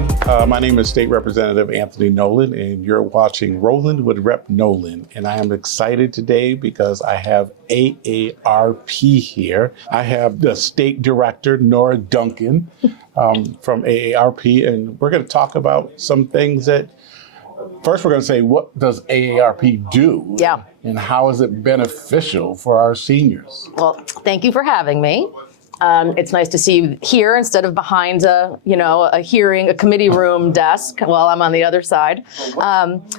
everyone. My name is State Representative Anthony Nolan, and you're watching Rollin with Rep. Nolan. And I am excited today because I have AARP here. I have the State Director, Nora Duncan, from AARP, and we're going to talk about some things that, first we're going to say, what does AARP do? Yeah. And how is it beneficial for our seniors? Well, thank you for having me. It's nice to see you here instead of behind a committee room desk while I'm on the other side.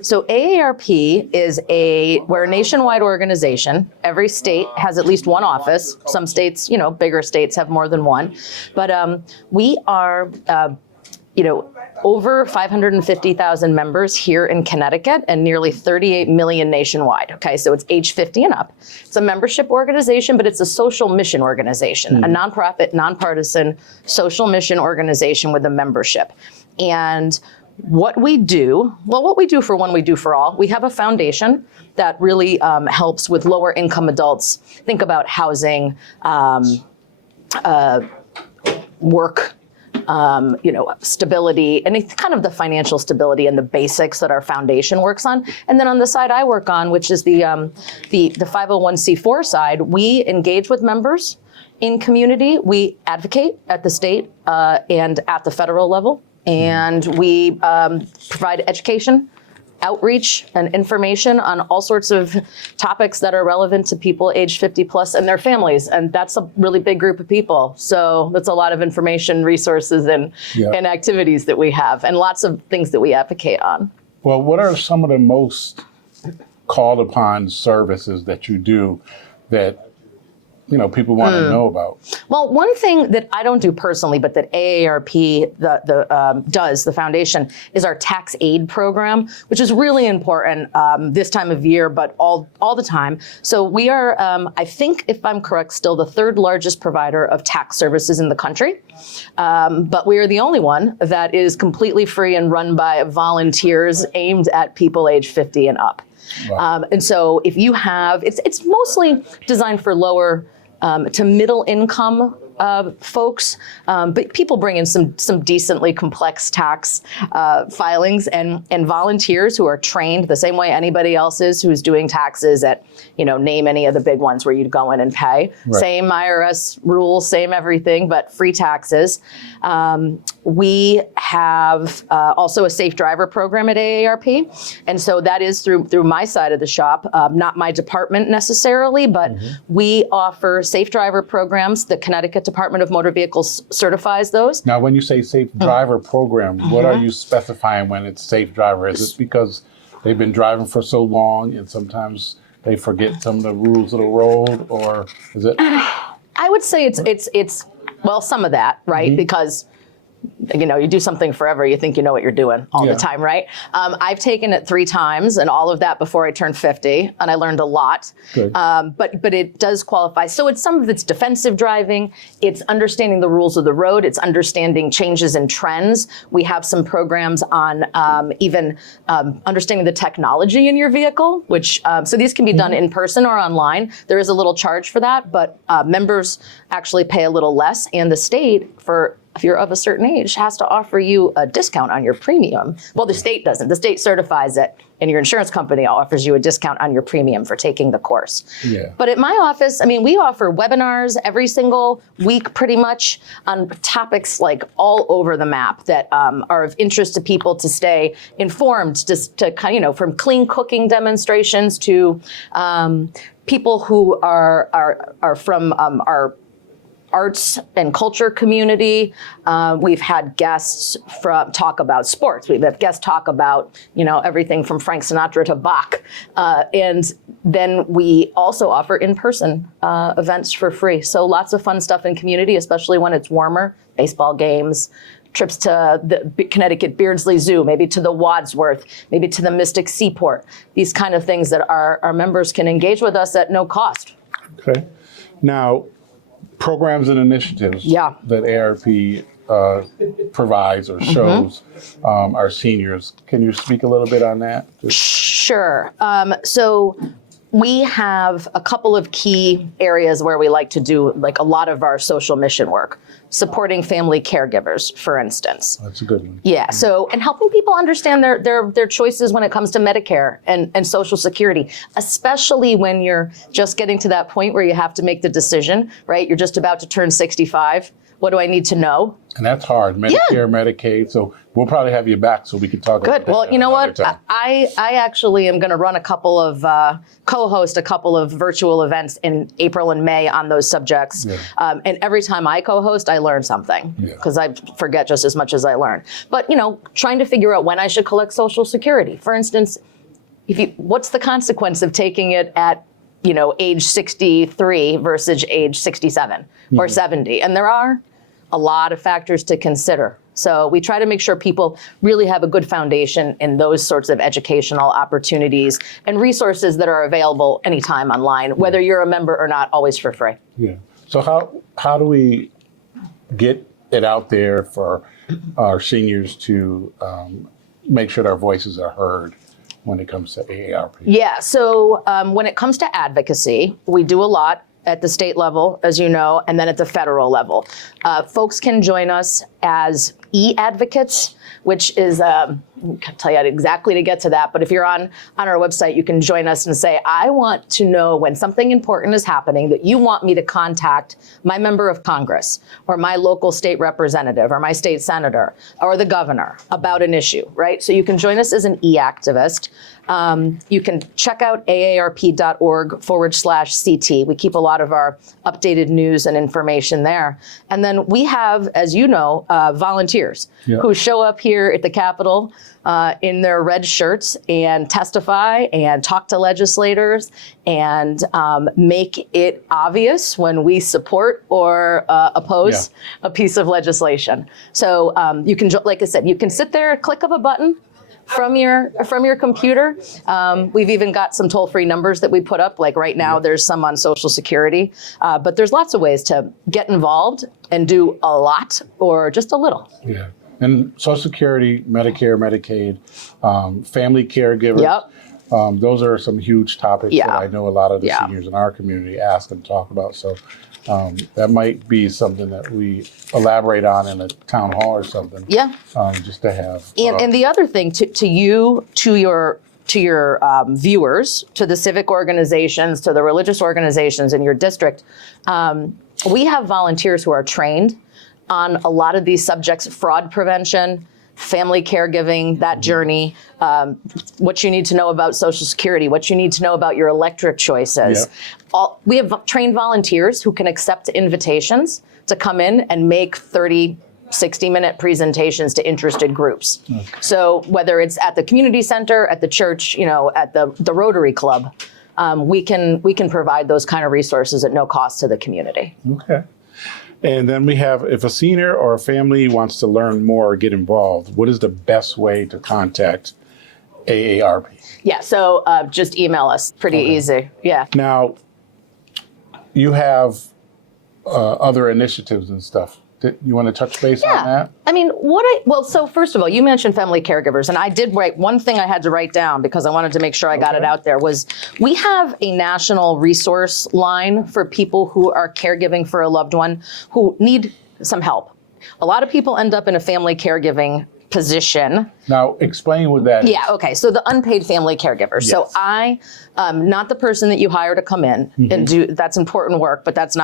So AARP we're a nationwide organization. Every state has at least one office. Some states, bigger states have more than one. But we are, over 550,000 members here in Connecticut and nearly 38 million nationwide. Okay, so it's age 50 and up. It's a membership organization, but it's a social mission organization, a nonprofit, nonpartisan social mission organization with a membership. And what we do for one, we do for all. We have a foundation that really helps with lower income adults. Think about housing, work, stability, and it's kind of the financial stability and the basics that our foundation works on. And then on the side I work on, which is the 501c4 side, we engage with members in community. We advocate at the state and at the federal level, and we provide education, outreach, and information on all sorts of topics that are relevant to people age 50 plus and their families. And that's a really big group of people. So that's a lot of information, resources, and activities that we have, and lots of things that we advocate on. Well, what are some of the most called upon services that you do that people want to know about? Well, one thing that I don't do personally, but that AARP does, the foundation, is our tax aid program, which is really important this time of year, but all the time. So we are, I think, if I'm correct, still the third largest provider of tax services in the country. But we are the only one that is completely free and run by volunteers aimed at people age 50 and up. Wow. And so if you have, it's mostly designed for lower to middle income folks, but people bring in some decently complex tax filings, and volunteers who are trained the same way anybody else is who's doing taxes at, name any of the big ones where you'd go in and pay. Right. Same IRS rules, same everything, but free taxes. We have also a safe driver program at AARP, and so that is through my side of the shop, not my department necessarily, but we offer safe driver programs. The Connecticut Department of Motor Vehicles certifies those. Now, when you say safe driver program, what are you specifying when it's safe driver? Is it because they've been driving for so long and sometimes they forget some of the rules of the road, or is it? I would say it's well, some of that, right? Because you do something forever, you think you know what you're doing all the time, right? I've taken it 3 times, and all of that before I turned 50, and I learned a lot. But it does qualify. So it's some of it's defensive driving, it's understanding the rules of the road, it's understanding changes in trends. We have some programs on even understanding the technology in your vehicle, which so these can be done in person or online. There is a little charge for that, but members actually pay a little less, and the state, if you're of a certain age, has to offer you a discount on your premium. Well, the state doesn't. The state certifies it, and your insurance company offers you a discount on your premium for taking the course. Yeah. But at my office, we offer webinars every single week pretty much on topics like all over the map that are of interest to people to stay informed, just to from clean cooking demonstrations to people who are from our arts and culture community. We've had guests talk about sports. We've had guests talk about, everything from Frank Sinatra to Bach. And then we also offer in-person events for free. So lots of fun stuff in community, especially when it's warmer, baseball games, trips to the Connecticut Beardsley Zoo, maybe to the Wadsworth, maybe to the Mystic Seaport. These kind of things that our members can engage with us at no cost. Okay. Now, programs and initiatives that AARP provides or shows our seniors. Can you speak a little bit on that? Sure. So we have a couple of key areas where we like to do like a lot of our social mission work, supporting family caregivers, for instance. That's a good one. Yeah. So, and helping people understand their choices when it comes to Medicare and Social Security, especially when you're just getting to that point where you have to make the decision, right? You're just about to turn 65. What do I need to know? And that's hard. Medicare, Medicaid. So we'll probably have you back so we can talk about that. Good. Well, you know what? time. I actually am going to run a couple of, co-host a couple of virtual events in April and May on those subjects. Yeah. And every time I co-host, I learn something because I forget just as much as I learn. But, you know, trying to figure out when I should collect Social Security. For instance, what's the consequence of taking it at, you know, age 63 versus age 67 or 70? And there are a lot of factors to consider. So we try to make sure people really have a good foundation in those sorts of educational opportunities and resources that are available anytime online, whether you're a member or not, always for free. Yeah. So how do we get it out there for our seniors to make sure their voices are heard when it comes to AARP? Yeah. So when it comes to advocacy, we do a lot at the state level, as you know, and then at the federal level. Folks can join us as e-advocates, which is, I can't tell you exactly to get to that, but if you're on our website, you can join us and say, I want to know when something important is happening that you want me to contact my member of Congress or my local state representative or my state senator or the governor about an issue, right? So you can join us as an e-activist. You can check out aarp.org/CT. We keep a lot of our updated news and information there. And then we have, as you know, volunteers who show up here at the Capitol in their red shirts and testify and talk to legislators and make it obvious when we support or oppose a piece of legislation. So you can, like I said, you can sit there, click of a button from your computer. We've even got some toll-free numbers that we put up. Like right now, there's some on Social Security, but there's lots of ways to get involved and do a lot or just a little. Yeah. And Social Security, Medicare, Medicaid, family caregivers. Yep. Those are some huge topics that I know a lot of the seniors in our community ask and talk about. So that might be something that we elaborate on in a town hall or something. Yeah. Just to have. And the other thing to your viewers, to the civic organizations, to the religious organizations in your district, we have volunteers who are trained on a lot of these subjects: fraud prevention, family caregiving, that journey, what you need to know about Social Security, what you need to know about your electric choices. We have trained volunteers who can accept invitations to come in and make 30, 60-minute presentations to interested groups. Okay. So whether it's at the community center, at the church, you know, at the Rotary Club, we can provide those kind of resources at no cost to the community. Okay. And then we have, if a senior or a family wants to learn more or get involved, what is the best way to contact AARP? Yeah, so just email us. Pretty easy. Yeah. Now, you have other initiatives and stuff. You want to touch base on that? I mean, so first of all, you mentioned family caregivers, and I did write, one thing I had to write down because I wanted to make sure I got it out there was, we have a national resource line for people who are caregiving for a loved one who need some help. A lot of people end up in a family caregiving position. Now, explain what that is. Yeah, okay. So the unpaid family caregiver. Yes. So not the person that you hire to come in and do, that's important work, but that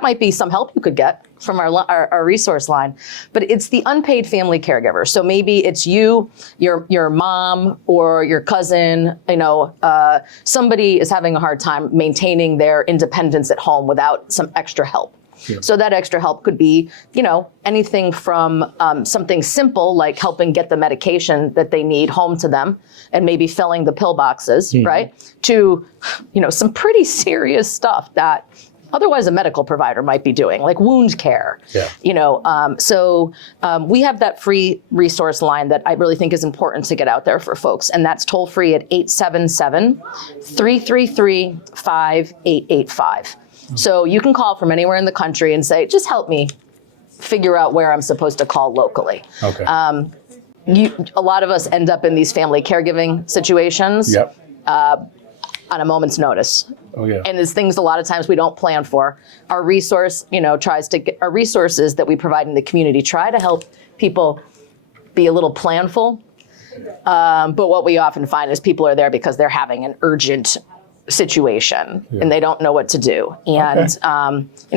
might be some help you could get from our resource line, but it's the unpaid family caregiver. So maybe it's you, your mom, or your cousin, you know, somebody is having a hard time maintaining their independence at home without some extra help. Yeah. So that extra help could be, you know, anything from something simple like helping get the medication that they need home to them and maybe filling the pill boxes, right? To, you know, some pretty serious stuff that otherwise a medical provider might be doing, like wound care. Yeah. You know, so we have that free resource line that I really think is important to get out there for folks, and that's toll free at 877-333-5885. So you can call from anywhere in the country and say, just help me figure out where I'm supposed to call locally. Okay. A lot of us end up in these family caregiving situations. Yep. on a moment's notice. Oh, yeah. And there's things a lot of times we don't plan for. Our resources that we provide in the community try to help people be a little planful. But what we often find is people are there because they're having an urgent situation and they don't know what to do. And,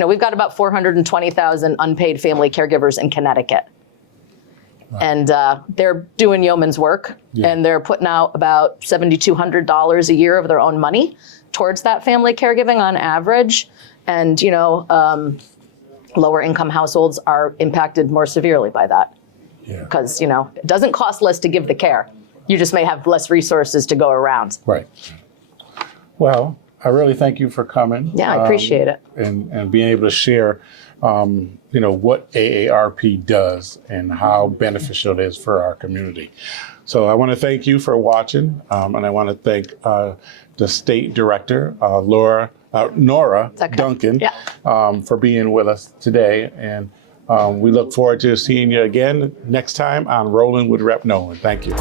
we've got about 420,000 unpaid family caregivers in Connecticut. Wow. And they're doing yeoman's work and they're putting out about $7,200 a year of their own money towards that family caregiving on average. And, lower income households are impacted more severely by that. Because, it doesn't cost less to give the care. You just may have less resources to go around. Right. Well, I really thank you for coming. Yeah, I appreciate it. And being able to share, what AARP does and how beneficial it is for our community. So I want to thank you for watching. And I want to thank the state director, Nora Duncan, for being with us today. And we look forward to seeing you again next time on Rollin with Rep. Nolan. Thank you.